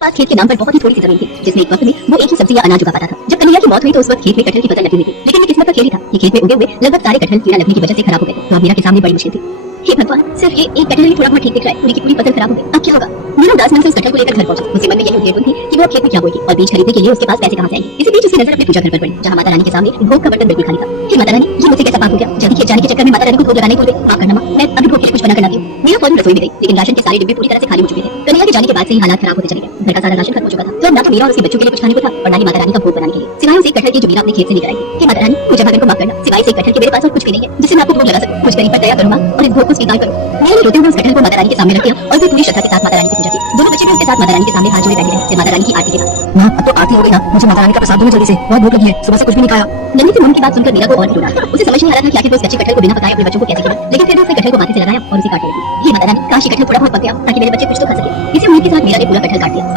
पास खेत के नाम पर बहुत ही थोड़ी सी जमीन थी, जिसमें एक वक्त में वो एक ही सब्जी या अनाज उगा पाता था। जब कन्हैया की मौत हुई तो उस वक्त खेत में कटहल की फसल लगी हुई थी, लेकिन ये किस्मत का खेल ही था कि खेत में उगे हुए लगभग सारे कटहल कीड़ा लगने की वजह से खराब हो गए। तो अब मीरा के सामने बड़ी मुश्किल थी। हे भगवान, सिर्फ ये एक कटहल ही थोड़ा बहुत ठीक दिख रहा है, पूरी की पूरी फसल खराब हो गई। अब क्या होगा? मीरा उदास मन से उस कटहल को लेकर घर पहुंची। उसके मन में यही उद्वेग थी कि वो अब खेत में क्या बोएगी और बीज खरीदने के लिए उसके पास पैसे कहां से आएंगे। इसी बीच उसकी नजर अपने पूजा घर पर पड़ी, जहां माता रानी के सामने भोग का बर्तन बिल्कुल खाली था। हे माता रानी, ये मुझसे कैसा पाप हो गया? जल्दी खेत जाने के चक्कर में माता रानी को भोग लगाने भूल गई। माफ करना मां, मैं अभी भोग के लिए कुछ बना कर लाती हूं। मीरा फौरन रसोई में गई, लेकिन राशन के सारे डिब्बे पूरी तरह से खाली हो चुके थे। कन्हैया के जाने के बाद से ही हालात खराब होते चले गए। घर का सारा राशन खत्म हो चुका था, तो अब ना तो मीरा और उसके बच्चों के लिए कुछ खाने को था और ना ही माता रानी का भोग बनाने के लिए, सिवाय उस एक कटहल के जो मीरा अपने खेत से लेकर आई थी। हे माता रानी, मुझे भागन को माफ करना, सिवाय इस एक कटहल के मेरे पास और कुछ भी नहीं है जिससे मैं आपको भोग लगा सकूं। मुझ पर इन पर दया करो मां और इस भोग को स्वीकार करो। मीरा ने रोते हुए उस कटहल को माता रानी के सामने रख दिया और फिर पूरी श्रद्धा के साथ माता रानी की पूजा की। दोनों बच्चे भी उसके साथ माता रानी के सामने हाथ जोड़े बैठे रहे, फिर माता रानी की आरती के बाद। माँ, अब तो आरती हो गई ना, मुझे माता रानी का प्रसाद दो जल्दी से, बहुत भूख लगी है, सुबह से कुछ भी नहीं खाया। नन्ही सी मुन की बात सुनकर मीरा को और भी रुला। उसे समझ नहीं आ रहा था कि आखिर वो इस कच्चे कटहल को बिना पकाए अपने बच्चों को कैसे खिलाए, लेकिन फिर उसने कटहल को माथे से लगाया और उसे काटने लगी। हे माता रानी, काश ये कटहल थोड़ा बहुत पक गया ताकि मेरे बच्चे कुछ तो खा सके। इसी उम्मीद के साथ मीरा ने पूरा कटहल काट दिया।